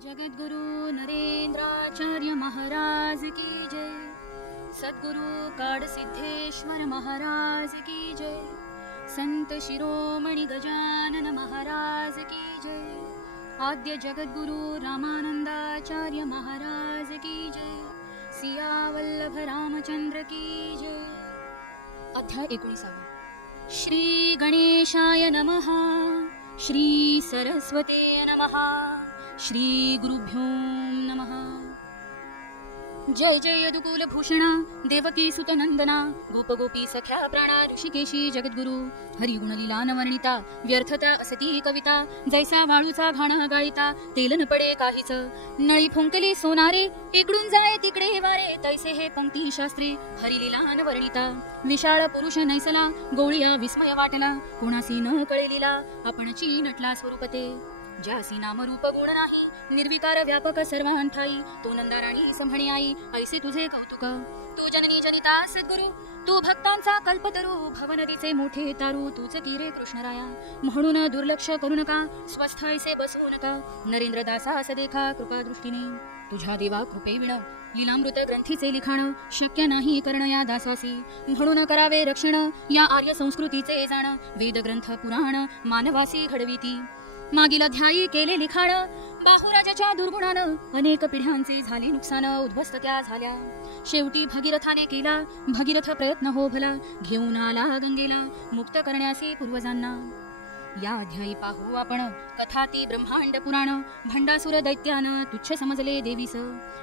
जगद्गुरु नरेंद्राचार्य महाराज की जय। सद्गुरु काडसिद्धेश्वर महाराज की जय। संत शिरोमणी गजानन महाराज की जय। आद्य जगद्गुरु रामानंदाचार्य महाराज की जय। सियावल्लभ रामचंद्र की जय। अध्याय एकोणीसावा। श्री गणेशाय नमः। श्री सरस्वते नमः श्री गुरुभ्यो नमः। जय जय यदुकुल भूषण देवकी सुत गोप गोपी सख्या प्राणा ऋषिकेशी जगद्गुरु हरिगुणलीला नवर्णिता व्यर्थता असती कविता जैसा वाळूचा घाणा गायिता तेल न पडे काहीच नळी फुंकली सोनारे इकडून जाय तिकडे वारे तैसे हे पंक्ती शास्त्री हरिलीला नवर्णिता विशाळ पुरुष नैसला गोळिया विस्मय वाटला कोणासी न कळेलीला आपणची नटला स्वरूपते। ज्यासी नामरूप गुण नाही निर्विकार व्यापक सर्वांठाई तो नंदाराणी संभणी आई ऐसे तुझे कौतुक. तू जननी जनिता सद्गुरु तू भक्तांचा कल्पतरू भवनदीचे मोठे तारू तूच की रे कृष्णराया. म्हणून दुर्लक्ष करू नका स्वस्थ ऐसे बसवू नका. नरेंद्र दासा असं देखा कृपा दृष्टीने. तुझ्या देवा कृपे विण. लीलामृत ग्रंथीचे लिखाण शक्य नाही करण या दासासी म्हणून करावे रक्षण या आर्य संस्कृतीचे जाण. वेद ग्रंथ पुराण मानवासी घडविती. मागील ध्यायी केले लिखाण. बाहुराजाच्या दुर्गुणानं अनेक पिढ्यांचे झाले नुकसान उद्ध्वस्त त्या झाल्या. शेवटी भगीरथाने केला भगीरथ प्रयत्न हो भला घेऊन आला गंगेला मुक्त करण्याचे पूर्वजांना. या अध्यायी पाहू आपण कथा ती ब्रह्मांड पुराण भंडासुर दैत्यानं तुच्छ समजले देवीस.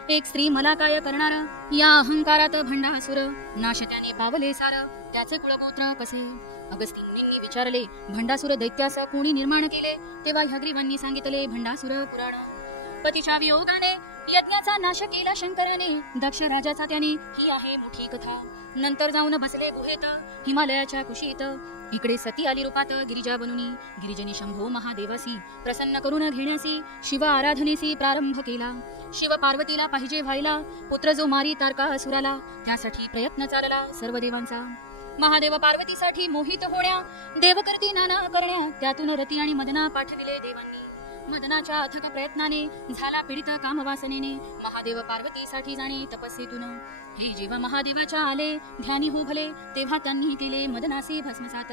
एक स्त्री मला काय करणार? या अहंकारात भंडासुर नाश त्याने पावले सार त्याचे कुळगोत्र कसे? अगस्ती मुनींनी विचारले भंडासुर दैत्यास कोणी निर्माण केले? तेव्हा ह्यग्रीवांनी सांगितले भंडासुर पुराण. पतीच्या वियोगाने यज्ञाचा नाश केला शंकराने दक्ष राजाचा त्याने ही आहे मोठी कथा. नंतर जाऊन बसले गुहेत हिमालयाच्या कुशीत. इकडे सती आली रूपात गिरिजा बनूनी. गिरिजनी शंभो महादेवासी प्रसन्न करून घेण्यासी शिव आराधनेसी प्रारंभ केला. शिव पार्वतीला पाहिजे व्हायला पुत्र जो मारी तारका असुराला त्यासाठी प्रयत्न चालला सर्व देवांचा महादेव पार्वतीसाठी मोहित होण्या देवकर्ती नाना करण्या त्यातून रती आणि मदना पाठविले देवांनी. मदनाच्या अथक प्रयत्नाने झाला पीडित कामवासनेने महादेव पार्वतीसाठी जाणे तपस्येतून. हे जेव्हा महादेवाच्या आले ध्यानी हो भले तेव्हा त्यांनी केले मदनासी भस्मसात.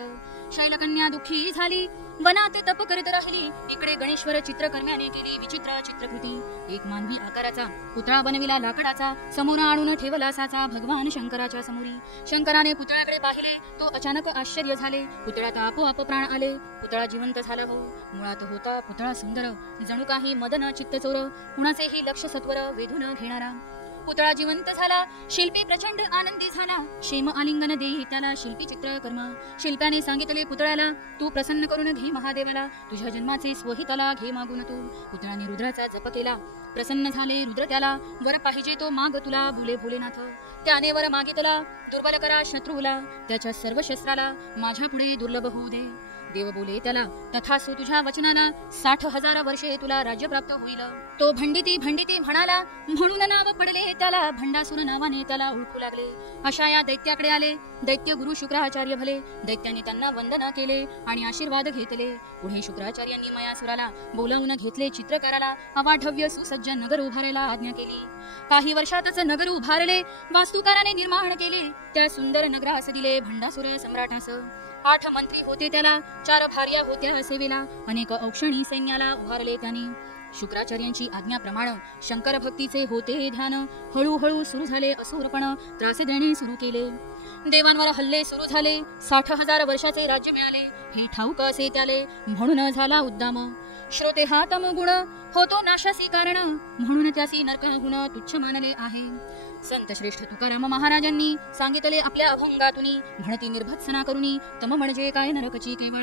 शैलकन्या दुःखी झाली वनात तप करत राहिली. इकडे गणेश्वर चित्रकर्म्याने केली विचित्र चित्रकृती. एक मानवी आकाराचा पुतळा बनविला लाकडाचा समोर आणून ठेवला साचा भगवान शंकराच्या समोरी. शंकराने पुतळ्याकडे पाहिले तो अचानक आश्चर्य झाले. पुतळ्यात आपोआप प्राण आले. पुतळा जिवंत झाला हो. मुळात होता पुतळा सुंदर. जणू काही मदन चित्तचोर. कुणाचेही लक्ष सत्वर वेधून घेणारा. पुतळा जिवंत झाला. शिल्पी प्रचंड आनंदी झाला. क्षेम आलिंगन देई त्याला शिल्पी चित्रकर्म. शिल्प्याने सांगितले पुतळ्याला तू प्रसन्न करून घे महादेवाला. तुझ्या जन्माचे स्वहिताला घे मागून तू. पुतळाने रुद्राचा जप केला. प्रसन्न झाले रुद्र त्याला. वर पाहिजे तो माग तुला भुले भोलेनाथ. त्याने वर मागितला. दुर्बल करा शत्रूला. त्याच्या सर्व शस्त्राला. माझ्या पुढे दुर्लभ होऊ दे. देव बोले त्याला तथासु तुझ्या वचनाला साठ हजार वर्षे तुला राज्य प्राप्त होईल. तो भंडिती भंडिती म्हणाला म्हणून नाव पडले त्याला भंडासुर नावाने त्याला ओळखू लागले. अशा या दैत्याकडे आले. दैत्य गुरु शुक्राचार्य भले. दैत्याने त्यांना वंदना केले आणि आशीर्वाद घेतले. पुढे शुक्राचार्यांनी मयासुराला बोलावून घेतले. चित्रकाराला अवाढव्य सुसज्ज नगर उभारायला आज्ञा केली. काही वर्षातच नगर उभारले. वास्तुकाराने निर्माण केले. त्या सुंदर नगरास दिले भंडासुर सम्राटास आठ मंत्री होते त्याला चार भार्या होत्या सेवेला अनेक औक्षणी सैन्याला उभारले त्याने. शुक्राचार्यांची आज्ञाप्रमाणे शंकर भक्तीचे होते ध्यान. हळूहळू सुरू झाले असुरपण त्रासे देणे सुरू केले. देवांवर हल्ले सुरू झाले. साठ हजार वर्षाचे राज्य मिळाले. हे ठाऊक असे त्याले म्हणून झाला उद्दाम. श्रोते हा तम गुण होतो नाशासी कारण. म्हणून त्यासी नरक गुण तुच्छ मानले आहे. संत श्रेष्ठ तुकाराम महाराजांनी सांगितले आपल्या अभंगातून म्हणती निर्भत्सना करुनी तम म्हणजे काय नरकची केवळ?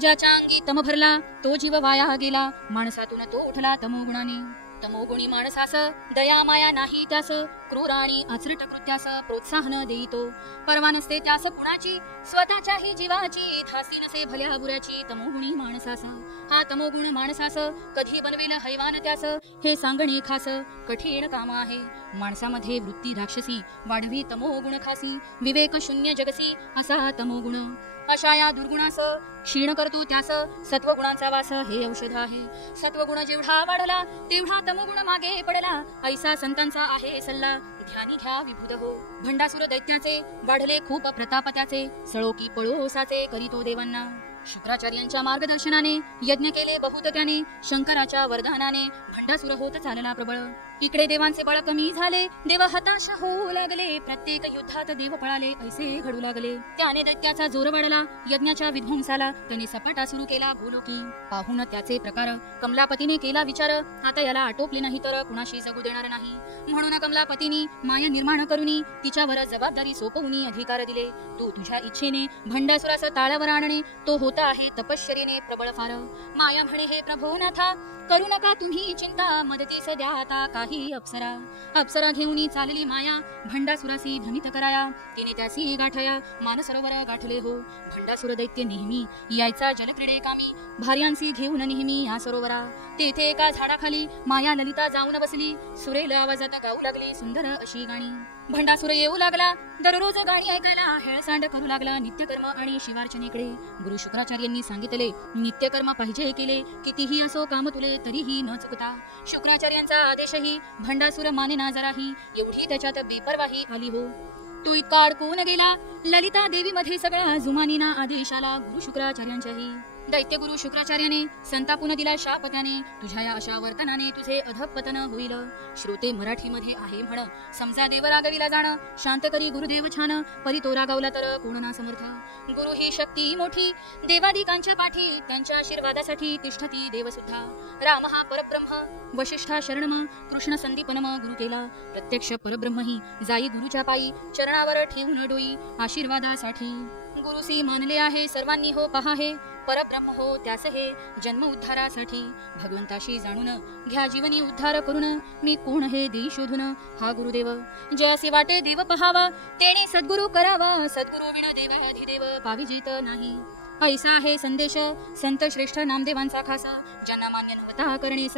ज्याच्या अंगी तम भरला तो जीव वाया गेला माणसातून तो उठला तमोगुणाने तमोगुणी माणसास दया माया नाही त्यास क्रूर आणि आचरट कृत्यास प्रोत्साहन देईतो. परवा नसते त्यास कुणाची स्वतःच्याही जीवाची थासी नसे भल्या बुऱ्याची तमोगुणी माणसास हा तमोगुण माणसास कधी बनवेल हैवान त्यास? हे सांगणे खास कठीण काम आहे. माणसामध्ये वृत्ती राक्षसी वाढवी तमोगुण खासी विवेक शून्य जगसी असा तमोगुण अशा या दुर्गुणास क्षीण करतो त्यास सत्वगुणांचा वास हे औषध आहे. सत्वगुण जेवढा वाढला तेवढा तमगुण मागे पडला. ऐसा संतांचा आहे सल्ला. ध्यानी घ्या विभूत हो. भंडासुर दैत्याचे वाढले खूप प्रताप त्याचे सळो की पळो ओसाचे करीतो देवांना. शुक्राचार्यांच्या मार्गदर्शनाने यज्ञ केले बहुत त्याने शंकराच्या वरदानाने भंडासुर होत चालला प्रबळ. इकडे देवांचे बळ कमी झाले देव हताश होऊ लागले. प्रत्येक युद्धात देव पळाले ऐसे घडू लागले. त्याने दैत्याचा जोर वाढला यज्ञाच्या विध्वंसाला त्याने सपाटा सुरू केला भूलोकी पाहून त्याचे प्रकार. कमलापतीने केला विचार आता याला आटोपले नाही तर कुणाशी जगू देणार नाही. म्हणून कमलापतीने माया निर्माण करुनी तिच्यावर जबाबदारी सोपवून अधिकार दिले. तू तुझ्या इच्छेने भंडासुरास ताळावर आणणे तो होता आहे तपश्चरीने प्रबळ फार. माया म्हणे हे प्रभो नाथा करू नका तुम्ही चिंता मदतीस द्या आता काही अप्सरा. अप्सरा घेऊन चालली माया. भंडासुरासी भ्रमित कराया. तिने त्यासी गाठया. मानसरोवर गाठले हो. भंडासुर दैत्य नेहमी. यायचा जलक्रीडे कामी. भार्यांसी घेऊन नेहमी या सरोवरा. तेथे एका झाडाखाली माया ललिता जाऊन बसली. सुरेल आवाजात गाऊ लागली. सुंदर अशी गाणी. भंडासुर येऊ लागला. दररोज गाणी ऐकायला हेळसांड करू लागला नित्यकर्म आणि शिवार्चनेकडे. गुरु शुक्राचार्यांनी सांगितले नित्यकर्म पाहिजे केले. कितीही असो काम तुले तरीही न चुकता. शुक्राचार्यांचा आदेशही भंडासुर माने ना जराही. एवढी त्याच्यात बेपरवाही आली हो. तो इतका अडकून गेला. ललिता देवी मध्ये सगळा जुमानीना आदेश आला गुरु शुक्राचार्यांच्याही. दैत्य गुरु शुक्राचार्याने संतापून दिला शापत्याने तुझ्या या अशा वर्तनाने तुझे अधपतन होईल. श्रोते मराठीमध्ये आहे म्हण समजा देव रागविला जाण शांत करी गुरुदेव छान परी तो रागावला तर कोण ना समर्थ. गुरु ही शक्ती मोठी देवादिकांच्या पाठी त्यांच्या आशीर्वादासाठी तिष्ठती देवसुद्धा. राम हा परब्रह्म वशिष्ठा शरणम कृष्ण संदीपनम गुरु केला प्रत्यक्ष परब्रह्म ही जाई गुरुच्या पायी चरणावर ठेवून डोई आशीर्वादासाठी. गुरुसी मानले आहे सर्वांनी हो पहा हे. परब्रह्म हो त्यास हे. जन्म उद्धारासाठी. भगवंताशी जाणून घ्या जीवनी उद्धार करून. मी कोण हे दे शोधून? हा गुरुदेव. जे असे वाटे देव पहावा. तेने सद्गुरु करावा. सद्गुरु विण देव अधिदेव पाविजित नाही. ऐसा आहे संदेश. संत श्रेष्ठ नामदेवांचा खासा. ज्यांना मान्य नव्हता करणेस.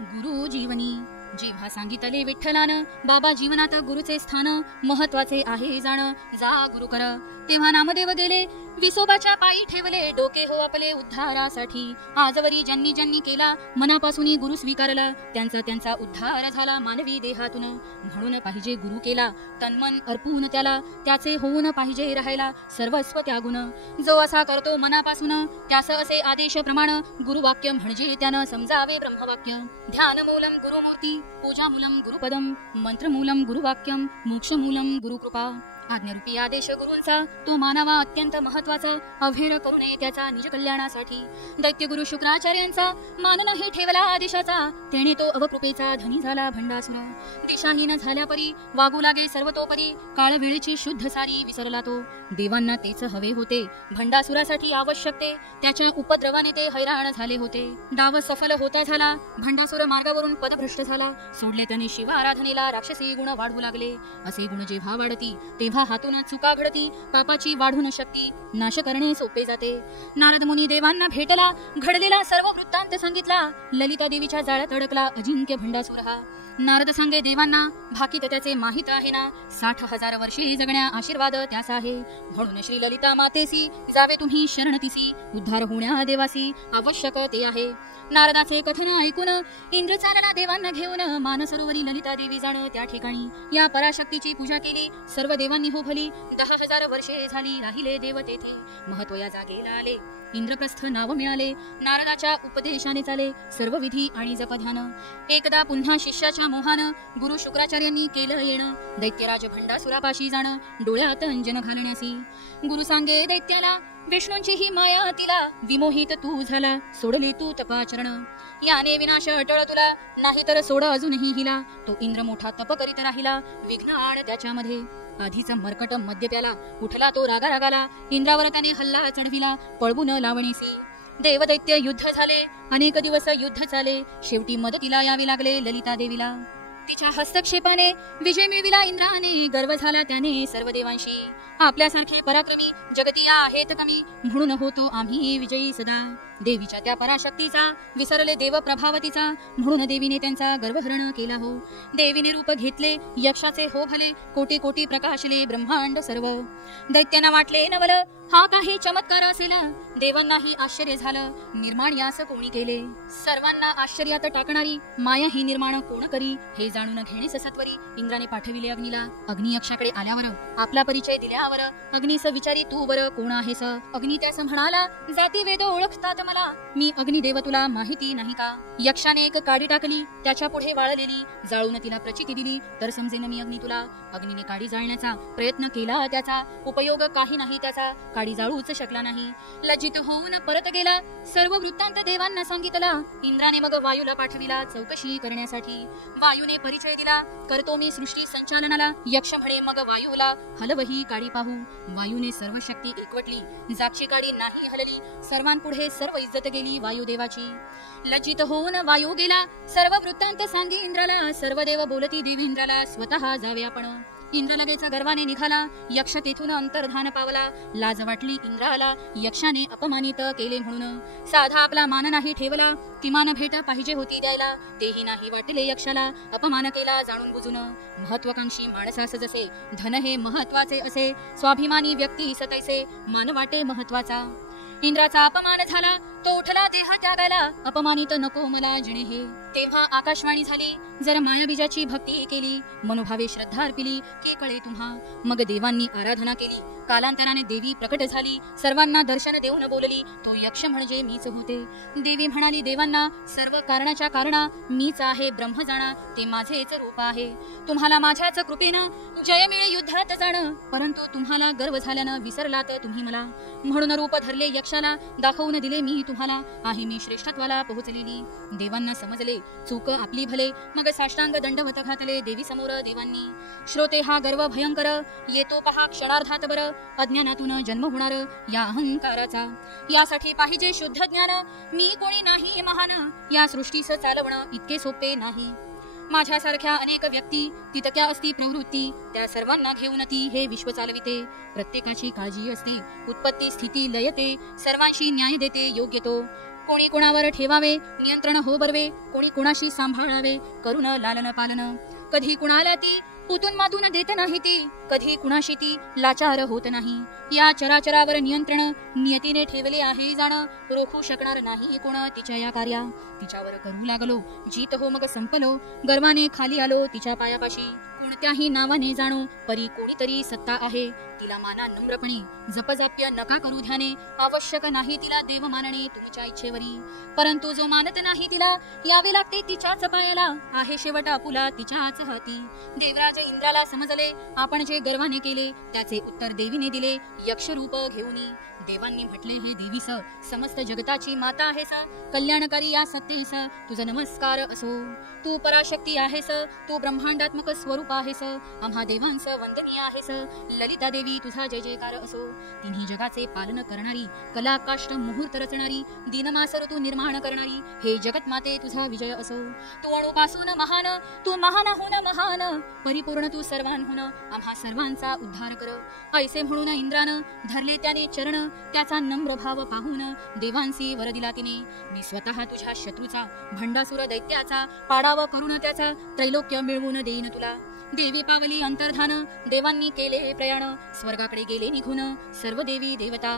गुरु जीवनी. जेव्हा सांगितले विठ्ठलानं बाबा जीवनात गुरुचे स्थान महत्त्वाचे आहे जाण. जा गुरु कर. तेव्हा नामदेव गेले. विसोबाच्या पायी ठेवले. डोके हो आपले उद्धारासाठी. आजवरी ज्यांनी ज्यांनी केला मनापासून गुरु स्वीकारला. त्यांचा त्यांचा उद्धार झाला मानवी देहातून. म्हणून पाहिजे गुरु केला. तन्मन अर्पून त्याला. त्याचे होऊन पाहिजे राहायला सर्वस्व त्यागुण जो असा करतो मनापासून त्यास असे आदेश प्रमाण गुरुवाक्य म्हणजे त्यानं समजावे ब्रह्मवाक्य. ध्यानमूलम गुरुमूर्ती पूजामूलम गुरुपदम मंत्रमूलम गुरुवाक्यम मोक्षमूलम गुरुकृपा. आज्ञारूपी आदेश गुरूंचा तो मानावा अत्यंत महत्त्वाचा अभेर करू नये त्याचा निज कल्याणासाठी. दैत्यगुरु शुक्राचार्यांचा मान नाही ठेवला आदेशाचा. तेने तो अवकृपेचा धनी झाला भंडासुर. दिशाहीन झाल्या परी वागू लागे सर्वतोपरी. काळवेळेची शुद्ध सारी विसरला तो. देवांना तेच हवे होते. भंडासुरासाठी आवश्यक ते. त्याच्या उपद्रवाने ते हैराण झाले होते. डाव सफल होता झाला. भंडासुर मार्गावरून पदभ्रष्ट झाला. सोडले त्याने शिव आराधनेला राक्षसी गुण वाढवू लागले. असे गुण जेव्हा वाढती तेव्हा हातून चुका घडती पापाची वाढून शक्ती नाश करणे सोपे जाते. नारद मुनी देवांना भेटला घडलेला सर्व वृत्तांत सांगितला ललिता देवीच्या जाळ्यात अडकला अजिंक्य भंडासुर हा नारद सांगे देवांना भाकीत त्याचे माहीत आहे ना? साठ हजार वर्षे जगण्या आशीर्वाद त्यास आहे. म्हणून श्री ललिता मातेसी जावे तुम्ही शरणतीसी उद्धार होण्या देवासी आवश्यक ते आहे. नारदाचे कथन ऐकून इंद्रचारणा देवांना घेऊन मानसरोवरी ललिता देवी जाण त्या ठिकाणी. या पराशक्तीची पूजा केली. सर्व देवांनी हो भली. दहा हजार वर्षे झाली राहिले देव तेथे महत्त्व या जागेला आले. इंद्रप्रस्थ नाव मिळाले नारदाच्या उपदेशाने चाले सर्व विधी आणि जपध्यान एकदा पुन्हा शिष्याच्या मोहानं गुरु शुक्राचार्यांनी केलं येणं दैत्यराज भंडासुरापाशी जाणं डोळ्यात अंजन घालण्यासी. गुरु सांगे दैत्याला विष्णूंची ही माया तिला विमोहित तू झाला सोडली तू तपाचरण. याने विनाश अटळ तुला नाही तर सोड अजूनही हिला. तो इंद्र मोठा तप करीत राहिला विघ्न आड त्याच्यामध्ये. आधीचा मरकट मद्य प्याला उठला तो रागा रागाला इंद्रावर त्याने हल्ला चढविला पळवून लावणीसी. देवदैत्य युद्ध झाले अनेक दिवस युद्ध चाले शेवटी मदतीला यावे लागले ललिता देवीला. तिच्या हस्तक्षेपाने विजय मिळविला इंद्राने गर्व झाला त्याने सर्व देवांशी. आपल्यासारखे पराक्रमी जगतिया आहेत कमी म्हणून होतो आम्ही विजयी सदा. देवीच्या त्या पराशक्तीचा विसरले देव प्रभावतीचा म्हणून देवीने त्यांचा गर्भहरण केला हो. देवीने रूप घेतले यक्षाचे हो भले कोटी कोटी प्रकाशले ब्रह्मांड सर्व. दैत्यांना वाटले नवल हा काही चमत्कार असेल. देवांनाही आश्चर्य झालं निर्माण यास कोणी केले? सर्वांना आश्चर्यात टाकणारी माया ही निर्माण कोण करी? हे जाणून घेणेस सत्वरी इंद्राने पाठविले अग्नीला. अग्नियक्षाकडे आल्यावर आपला परिचय दिल्यावर अग्नीस विचारी तू बर कोण आहेस? अग्नी त्यास म्हणाला जाती वेद ओळखतात मला मी अग्निदेव तुला माहिती नाही का? यक्षाने एक काडी टाकली त्याच्या पुढे वाळलेली जाळून तिला प्रचिती दिली. तर समजेन मी अग्नी तुला. अग्नीने काडी जाळण्याचा प्रयत्न केला त्याचा उपयोग काही नाही त्याचा काडी जाळूच शकला नाही. लज्जित होऊन परत गेला. सर्व वृत्तांत देवांना सांगितला. इंद्राने मग वायूला पाठविला चौकशी करण्यासाठी. वायूने परिचय दिला. करतो मी सृष्टी संचालनाला. यक्ष म्हणे मग वायूला हलवही काडी पाहू. वायूने सर्व शक्ती एकवटली. जागची काडी नाही हलली. सर्वांपुढे सर्व इज्जत गेली वायुदेवाची. लज्जित हो होऊन वायू गेला सर्व वृत्तांत सांगी इंद्राला सर्व देव बोलती देवेंद्राला स्वतः जावे आपण. इंद्र लगेच गर्वाने निघाला यक्ष तेथून अंतर्धान पावला. लाज वाटली इंद्राला यक्षाने अपमानित केले म्हणून. साधा आपला मान नाही ठेवला किमान भेट पाहिजे होती द्यायला. तेही नाही वाटले यक्षाला अपमान केला जाणून बुजून. महत्वाकांक्षी माणसास जसे धन हे महत्त्वाचे असे. स्वाभिमानी व्यक्ती सतैसे मान वाटे महत्त्वाचा. इंद्राचा अपमान झाला तो उठला देह त्यागायला अपमानित नको मला जिणे हे. तेव्हा आकाशवाणी झाली जर मायाबीजाची भक्ती केली मनोभावे श्रद्धा अर्पिली के कळे तुम्हा. मग देवांनी आराधना केली कालांतराने देवी प्रकट झाली सर्वांना दर्शन देऊन बोलली तो यक्ष म्हणजे मीच होते. देवी म्हणाली देवांना सर्व कारणाच्या कारणा मीच आहे ब्रह्म जाणा ते माझेच रूप आहे. तुम्हाला माझ्याच कृपेनं जय मिळे युद्धात जाणं परंतु तुम्हाला गर्व झाल्यानं विसरलात तुम्ही मला. म्हणून रूप धरले यक्षाला दाखवून दिले मी तुम्हाला आहे मी श्रेष्ठत्वाला पोहोचलेली. देवांना समजले चूक आपली भले. मग साष्टांग दंडवत घातले देवी समोर देवांनी. श्रोते हा गर्व भयंकर येतो पहा क्षणार्धात बर. अज्ञानातून जन्म होणार या अहंकाराचा. यासाठी पाहिजे शुद्ध ज्ञान. मी कोणी नाही महान. या सृष्टीस चालवणं इतके सोपे नाही. माझ्यासारख्या अनेक व्यक्ती तितक्या असती प्रवृत्ती त्या सर्वांना घेऊन ती हे विश्व चालविते. प्रत्येकाची काळजी असते उत्पत्ती स्थिती लयते सर्वांशी न्याय देते योग्य तो. कोणी कोणावर ठेवावे नियंत्रण हो बरवे कोणी कोणाशी सांभाळावे करून लालन पालन. कधी कुणाला ती पुतून मातून देत नाही ती. कधी कुणाशी ती लाचार होत नाही. या चराचरावर नियंत्रण नियतीने ठेवले आहे जाण रोखू शकणार नाही कोण तिच्या या कार्या. तिच्यावर करू लागलो. जीत हो मग संपलो. गर्वाने खाली आलो तिच्या पायापाशी. कोणत्याही नावाने जाणो परी कोणीतरी सत्ता आहे. तिला माना नम्रपणे. जपजाप्य नका करू ध्याने. आवश्यक नाही तिला देव मानणे तुमच्या इच्छेवरी. परंतु जो मानत नाही तिला यावे लागते तिच्याच पायाला. आहे शेवट आपुला तिच्याच हाती. देवराज इंद्राला समजले. आपण जे गर्वाने केले त्याचे उत्तर देवीने दिले. यक्षरूप घेऊन देवांनी म्हटले हे देवीस समस्त जगताची माता आहेस कल्याणकारी या सत्तेस तुझा नमस्कार असो. तू पराशक्ती आहेस तू ब्रह्मांडात्मक स्वरूप आहेस आम्हा देवांस वंदनीय आहेस ललिता देवी तुझा जय जयकार असो. तिन्ही जगाचे पालन करणारी कलाकाष्ट मुहूर्त रचणारी दिनमास ऋतू निर्माण करणारी हे जगत माते तुझा विजय असो. तू अणुपासून महान तू महानाहून महान परिपूर्ण तू सर्वांहून आम्हा सर्वांचा उद्धार कर. ऐसे म्हणून इंद्रानं धरले त्याने चरण त्याचा नम्र भाव पाहून देवांसी वर दिला तिने. मी स्वतः तुझ्या शत्रूचा भंडासुर दैत्याचा पाडाव करून त्याचा त्रैलोक्य मिळवून देईन तुला. देवी पावली अंतर्धान देवांनी केले प्रयाण स्वर्गाकडे गेले निघून सर्व देवी देवता.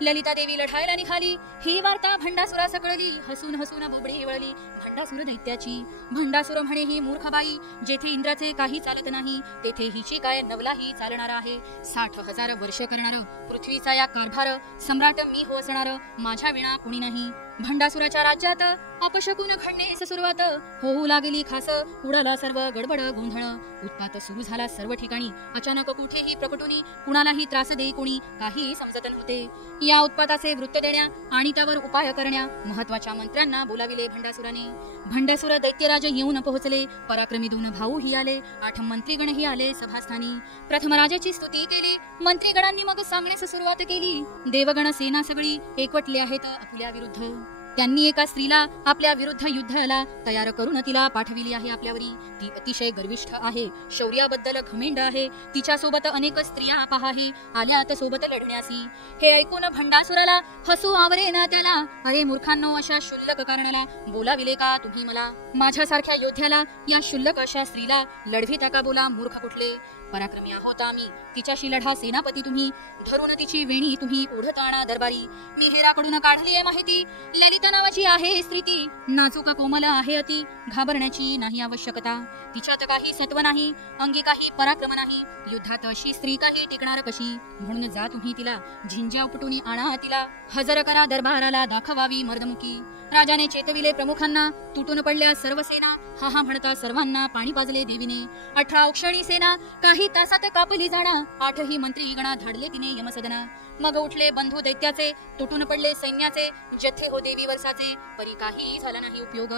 ललिता देवी लढायला निघाली ही वार्ता भंडासुरा सकळली हसून हसून बोबडी वळली भंडासुर दैत्याची. भंडासुर म्हणे ही मूर्ख बाई जेथे इंद्राचे काही चालत नाही तेथे हिची काय नवलाही चालणार आहे. साठ हजार वर्ष करणार पृथ्वीचा या कारभार सम्राट मी हो असणार माझ्या विणा कुणी नाही. भंडासुराच्या राज्यात अपशकुन घडणे सुरुवात. होऊ लागली खास. उडाला सर्व गडबड गोंधळ. उत्पात सुरू झाला सर्व ठिकाणी. अचानक कुठेही प्रकटुनी कुणालाही त्रास देई कोणी काही समजत नव्हते. या उत्पाताचे वृत्त देण्या आणि त्यावर उपाय करण्या महत्त्वाच्या मंत्र्यांना बोलाविले भंडासुराने. भंडासुर दैत्यराज येऊन पोहोचले. पराक्रमी दोन भाऊही आले. आठ मंत्रीगणही आले सभास्थानी. प्रथम राजाची स्तुती केली. मंत्रीगणांनी मग सांगण्यास सुरुवात केली. देवगण सेना सगळी एकवटली आहेत आपल्या विरुद्ध. त्यांनी एका स्त्रीला आपल्या विरुद्ध युद्धाला तयार करून तिला पाठविली आहे आपल्यावरी. ती अतिशय गर्विष्ठ आहे. शौर्याबद्दल घमेंड आहे. तिच्यासोबत अनेक स्त्रिया पहाही आल्यात सोबत लढण्यासी. हे ऐकून भंडासुराला हसू आवरे ना त्याला. अरे मूर्खांनो अशा शुल्लक कारणाला बोलाविले का तुम्ही मला? माझ्यासारख्या योद्ध्याला या शुल्लक अशा स्त्रीला लढविता का बोला मूर्ख कुठले? पराक्रमी आहोत आम्ही. तिच्याशी लढा सेनापती तुम्ही. धरून तिची वेणी तुम्ही ओढत आणा दरबारी. मी हेराकडून काढली आहे माहिती. ललित नावाची आहे स्त्री ती नाजूक कोमल आहे अति. घाबरण्याची नाही आवश्यकता. तिच्यात काही सत्व नाही अंगी काही पराक्रम नाही. युद्धात अशी स्त्री काही टिकणार कशी? म्हणून जा तुम्ही तिला. झिंजा उपटून आणा तिला. हजर करा दरबाराला दाखवावी मर्दमुखी. राजाने चेतविले प्रमुखांना तुटून पडल्या सर्व सेना हा हा म्हणता सर्वांना पाणी पाजले देवीने. अठरा औक्षणी सेना काही तासात कापली जाणा आठही मंत्री गणा धाडले तिने यमसदना. मग उठले बंधू दैत्याचे तुटून पडले सैन्याचे जथे हो देवी वर्षाचे परी काही झाला नाही उपयोग.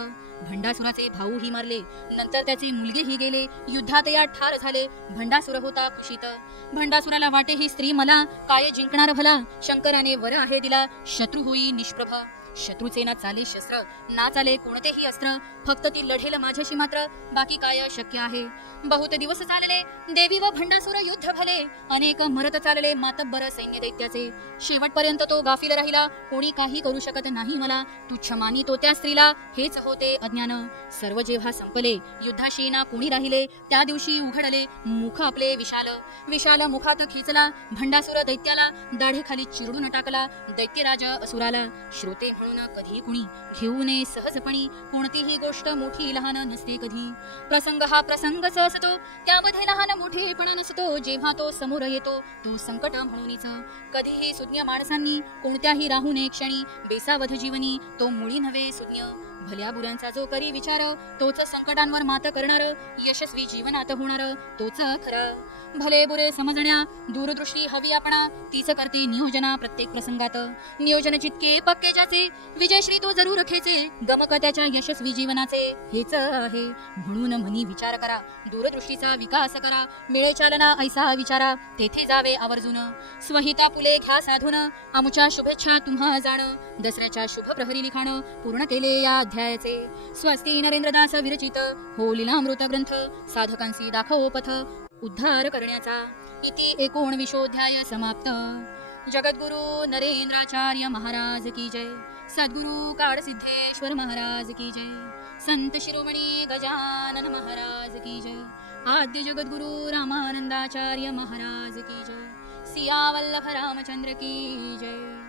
भंडासुराचे भाऊही मारले नंतर त्याचे मुलगेही गेले युद्धात या ठार झाले भंडासुर होता कुशीत. भंडासुराला वाटे ही स्त्री मला काय जिंकणार भला? शंकराने वर आहे दिला शत्रू होई निष्प्रभ. शत्रूचे ना चाले शस्त्र ना चाले कोणतेही अस्त्र फक्त ती लढेल माझ्याशी मात्र बाकी काय शक्य आहे? बहुत दिवस चालले देवी व भंडासुर युद्ध भले अनेक मरत चालले मातब्बर सैन्य दैत्याचे शेवटपर्यंत तो गाफील राहिला कोणी काही करू शकत नाही मला तुच्छ मानी तो त्या स्त्रीला हेच होते अज्ञान. सर्व जेव्हा संपले युद्धाशी ना कोणी राहिले त्या दिवशी उघडले मुख आपले विशाल. विशाल मुखात खिचला भंडासुर दैत्याला दाढेखाली चिरडून टाकला दैत्यराज असुराला. श्रोते म्हणून कधी कुणी घेऊ नये सहजपणी? कोणतीही गोष्ट मोठी लहान नसते कधी. प्रसंग हा प्रसंगच असतो. त्यामध्ये लहान मोठेपणा नसतो. जेव्हा तो समोर येतो तो संकट म्हणूनच. कधीही सुज्ञ माणसांनी कोणत्याही राहू नये क्षणी. बेसावध जीवनी तो मुळी नव्हे सुज्ञ. भल्या बुऱ्यांचा जो करी विचार तोच संकटांवर मात करणार यशस्वी जीवनात होणार तोच खरं. भले बुरे समजण्या दूरदृष्टी हवी आपणा तीच करते नियोजना प्रत्येक प्रसंगात. नियोजन जितके पक्के ज्याचे विजयश्री तो जरूर खेचे गमक त्याच्या यशस्वी जीवनाचे. हेच आहे. म्हणून म्हणी विचार करा दूरदृष्टीचा विकास करा मिळे चालना ऐसा विचारा तेथे जावे आवर्जून. स्वहिता पुले घ्या साधून आमच्या शुभेच्छा तुम्हा जाण. दसऱ्याच्या शुभ प्रहरी लिखाण पूर्ण केले या अध्यायाचे. स्वस्ती नरेंद्रदास विरचित. हो लीलामृत ग्रंथ साधकांसी दाखव पथ उद्धार करण्याचा. इति एकोणविशोध्याय समाप्त. जगद्गुरु नरेंद्राचार्य महाराज की जय. सद्गुरु काळसिद्धेश्वर महाराज की जय. संत शिरोमणी गजानन महाराज की जय. आद्य जगद्गुरु रामानंदाचार्य महाराज की जय. सियावल्लभ रामचंद्र की जय.